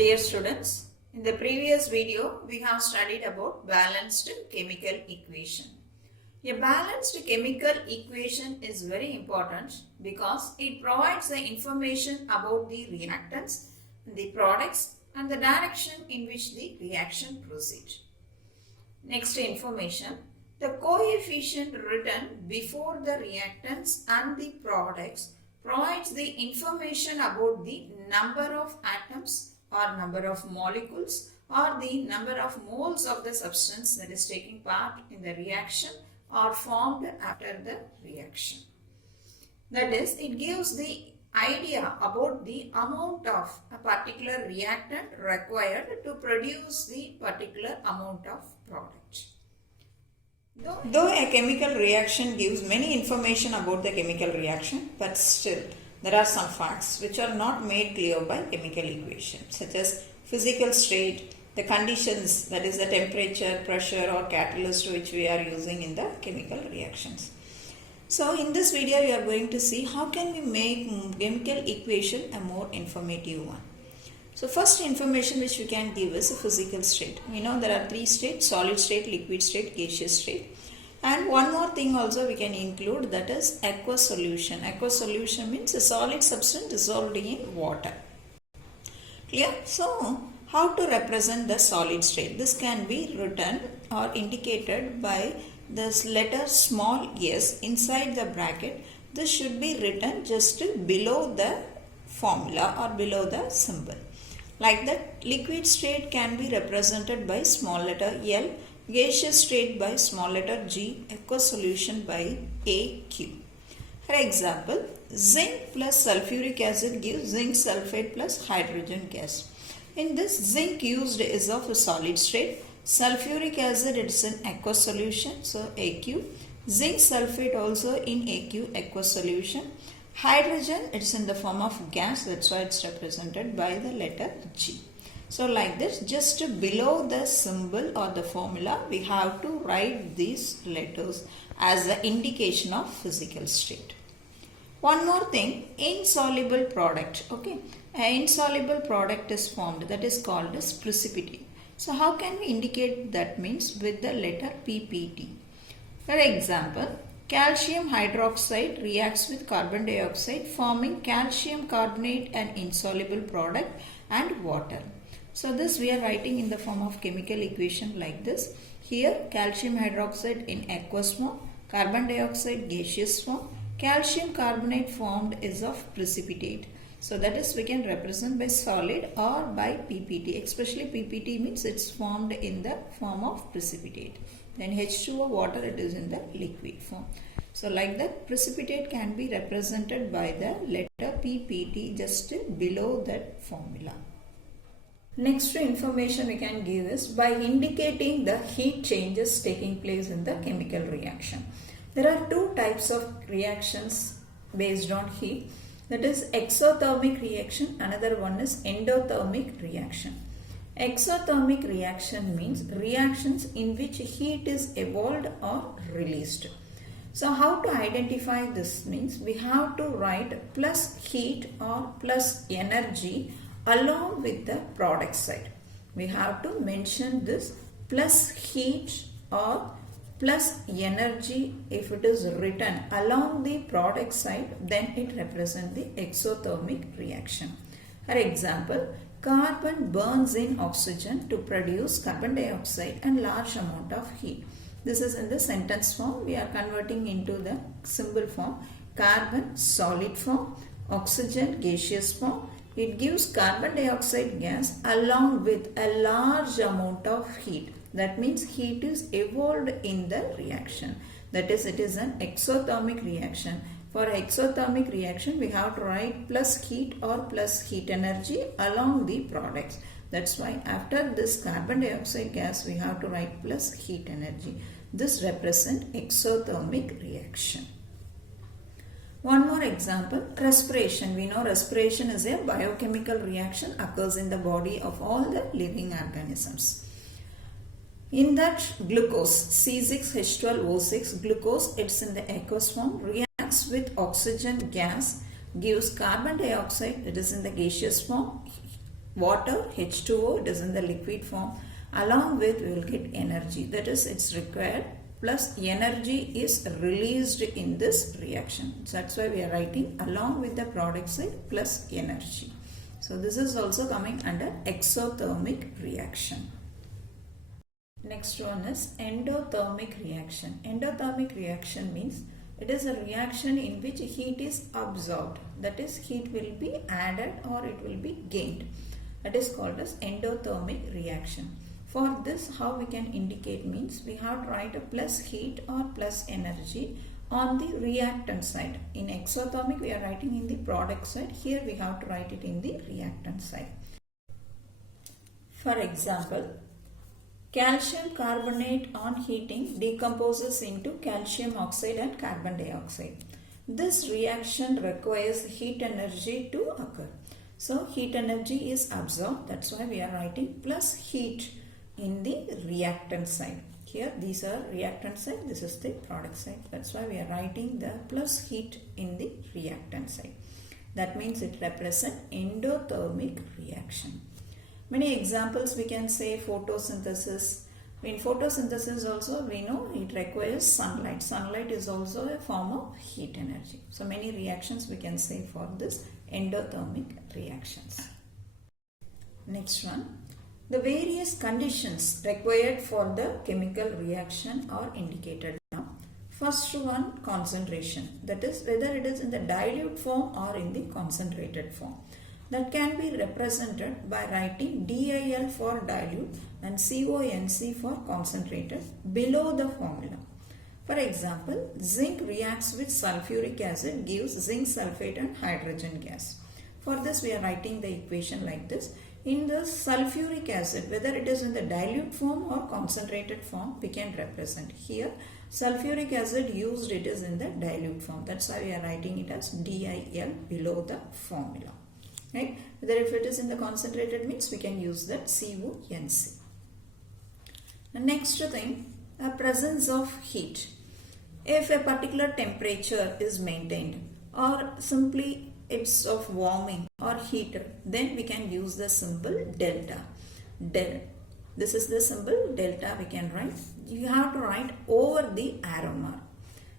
Dear students, in the previous video we have studied about balanced chemical equation. A balanced chemical equation is very important because it provides the information about the reactants, the products and the direction in which the reaction proceeds. Next information, the coefficient written before the reactants and the products provides the information about the number of atoms or number of molecules or the number of moles of the substance that is taking part in the reaction or formed after the reaction. That is, it gives the idea about the amount of a particular reactant required to produce the particular amount of product. Though a chemical reaction gives many information about the chemical reaction, but still there are some facts which are not made clear by chemical equation, such as physical state, the conditions, that is the temperature, pressure or catalyst which we are using in the chemical reactions. So in this video we are going to see how can we make chemical equation a more informative one. So first information which we can give is a physical state. We know there are three states: solid state, liquid state, gaseous state. And one more thing also we can include, that is aqueous solution. Aqueous solution means a solid substance dissolved in water. Clear? So how to represent the solid state? This can be written or indicated by this letter small s inside the bracket. This should be written just below the formula or below the symbol. Like that, liquid state can be represented by small letter L, gaseous state by small letter G, aqueous solution by AQ. For example, zinc plus sulfuric acid gives zinc sulfate plus hydrogen gas. In this, zinc used is of a solid state, sulfuric acid it's an aqueous solution, so AQ. Zinc sulfate also in AQ, aqueous solution. Hydrogen, it's in the form of gas, that's why it's represented by the letter G. So like this, just below the symbol or the formula, we have to write these letters as the indication of physical state. One more thing, insoluble product. Okay, an insoluble product is formed, that is called as precipitate. So how can we indicate that? Means with the letter PPT. For example, calcium hydroxide reacts with carbon dioxide forming calcium carbonate, an insoluble product, and water. So this we are writing in the form of chemical equation like this. Here calcium hydroxide in aqueous form, carbon dioxide gaseous form, calcium carbonate formed is of precipitate. So that is we can represent by solid or by PPT. Especially PPT means it's formed in the form of precipitate. Then H2O water, it is in the liquid form. So like that, precipitate can be represented by the letter PPT just below that formula. Next information we can give is by indicating the heat changes taking place in the chemical reaction. There are two types of reactions based on heat. That is exothermic reaction, another one is endothermic reaction. Exothermic reaction means reactions in which heat is evolved or released. So how to identify this? Means we have to write plus heat or plus energy along with the product side. We have to mention this plus heat or plus energy. If it is written along the product side, then it represents the exothermic reaction. For example, carbon burns in oxygen to produce carbon dioxide and large amount of heat. This is in the sentence form. We are converting into the symbol form. Carbon solid form, oxygen gaseous form. It gives carbon dioxide gas along with a large amount of heat. That means heat is evolved in the reaction. That is, it is an exothermic reaction. For exothermic reaction, we have to write plus heat or plus heat energy along the products. That's why after this carbon dioxide gas, we have to write plus heat energy. This represents exothermic reaction. One more example, respiration. We know respiration is a biochemical reaction, occurs in the body of all the living organisms. In that glucose, C6H12O6, glucose, it's in the aqueous form, reacts with oxygen gas, gives carbon dioxide, it is in the gaseous form, water H2O, it is in the liquid form. Along with we will get energy, that is it's required plus energy is released in this reaction. So that's why we are writing along with the product side plus energy. So this is also coming under exothermic reaction. Next one is endothermic reaction. Endothermic reaction means it is a reaction in which heat is absorbed, that is heat will be added or it will be gained. That is called as endothermic reaction. For this, how we can indicate means we have to write a plus heat or plus energy on the reactant side. In exothermic we are writing in the product side, here we have to write it in the reactant side. For example, calcium carbonate on heating decomposes into calcium oxide and carbon dioxide. This reaction requires heat energy to occur. So heat energy is absorbed, that's why we are writing plus heat in the reactant side. Here these are reactant side, this is the product side. That's why we are writing the plus heat in the reactant side. That means it represents endothermic reaction. Many examples we can say photosynthesis. In photosynthesis also we know it requires sunlight. Sunlight is also a form of heat energy. So many reactions we can say for this endothermic reactions. Next one. The various conditions required for the chemical reaction are indicated now. First one, concentration. That is whether it is in the dilute form or in the concentrated form. That can be represented by writing DIL for dilute and CONC for concentrated below the formula. For example, zinc reacts with sulfuric acid, gives zinc sulfate and hydrogen gas. For this we are writing the equation like this. In the sulfuric acid, whether it is in the dilute form or concentrated form, we can represent. Here, sulfuric acid used, it is in the dilute form. That's why we are writing it as DIL below the formula. Right? Whether if it is in the concentrated means we can use that CONC. The next thing, a presence of heat. If a particular temperature is maintained or simply it's of warming or heater, then we can use the symbol delta. Del. This is the symbol delta we can write. You have to write over the arrow mark.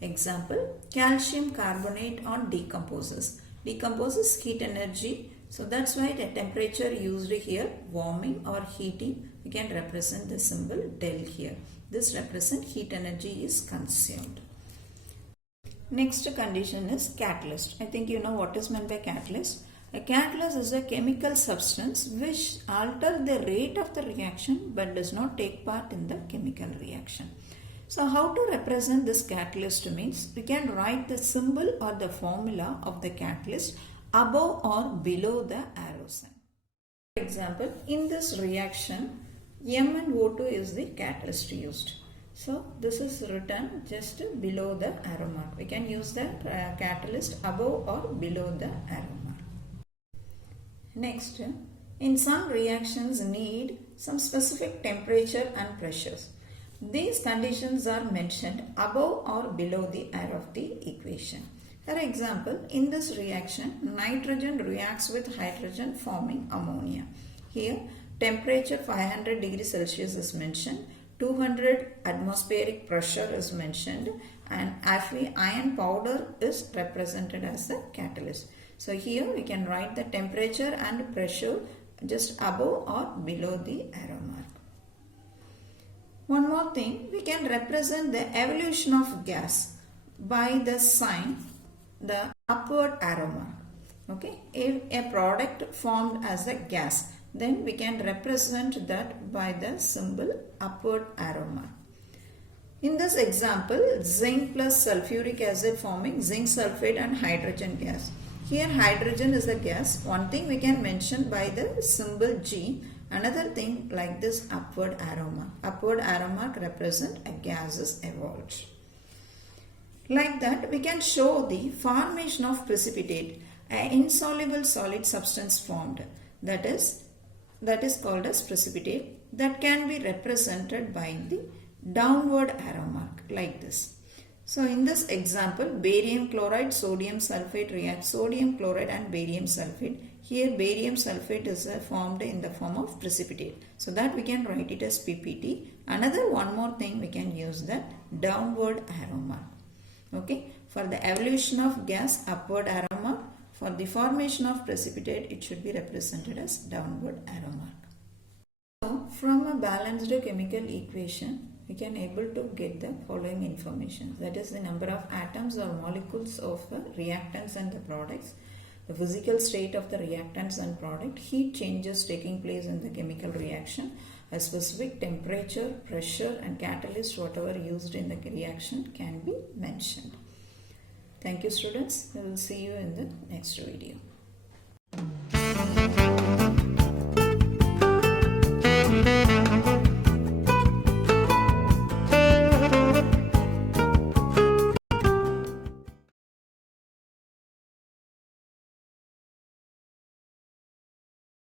Example, calcium carbonate on decomposes. Decomposes heat energy. So that's why the temperature used here, warming or heating, we can represent the symbol del here. This represents heat energy is consumed. Next condition is catalyst. I think you know what is meant by catalyst. A catalyst is a chemical substance which alters the rate of the reaction but does not take part in the chemical reaction. So how to represent this catalyst means we can write the symbol or the formula of the catalyst above or below the arrow sign. For example, in this reaction, MnO2 is the catalyst used. So this is written just below the arrow mark. We can use the catalyst above or below the arrow mark. Next, in some reactions need some specific temperature and pressures. These conditions are mentioned above or below the arrow of the equation. For example, in this reaction, nitrogen reacts with hydrogen forming ammonia. Here, temperature 500 degrees Celsius is mentioned. 200 atmospheric pressure is mentioned and Fe iron powder is represented as the catalyst. So here we can write the temperature and pressure just above or below the arrow mark. One more thing, we can represent the evolution of gas by the sign, the upward arrow mark. Okay, if a product formed as a gas, then we can represent that by the symbol upward arrow mark. In this example, zinc plus sulfuric acid forming zinc sulfate and hydrogen gas. Here hydrogen is the gas. One thing we can mention by the symbol G. Another thing like this upward arrow mark. Upward arrow mark represent a gas is evolved. Like that we can show the formation of precipitate, an insoluble solid substance formed. That is called as precipitate, that can be represented by the downward arrow mark like this. So in this example, barium chloride, sodium sulfate react, sodium chloride and barium sulfate Here barium sulfate is formed in the form of precipitate. So that we can write it as PPT. Another one more thing we can use that downward arrow mark. Okay. For the evolution of gas, upward arrow mark. For the formation of precipitate, it should be represented as downward arrow mark. So from a balanced chemical equation, we can able to get the following information. That is the number of atoms or molecules of the reactants and the products, the physical state of the reactants and product, heat changes taking place in the chemical reaction, a specific temperature, pressure and catalyst whatever used in the reaction can be mentioned. Thank you students. We will see you in the next video.